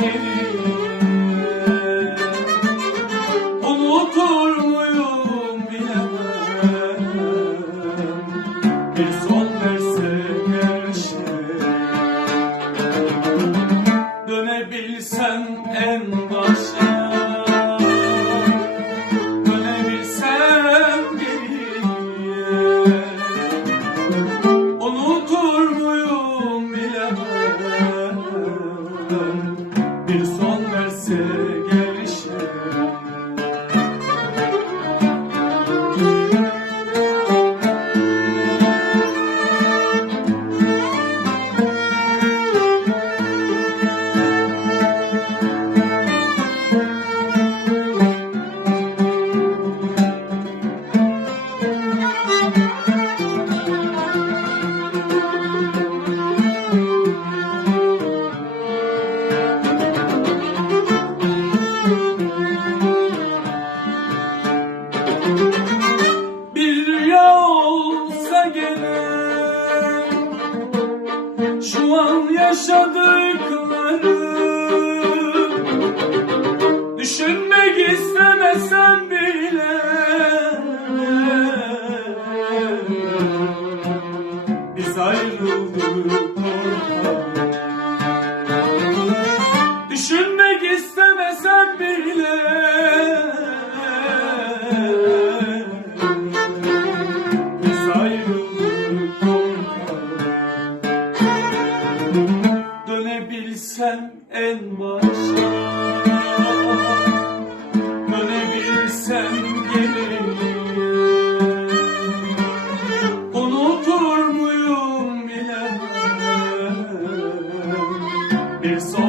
Amen. Bir rüya olsa gerek. Şu an yaşadıklarım. Düşünmek istemesem bile. Biz ayrıldık. Başa Dönebilsem geriye Unutur muyum bilemem. Bir son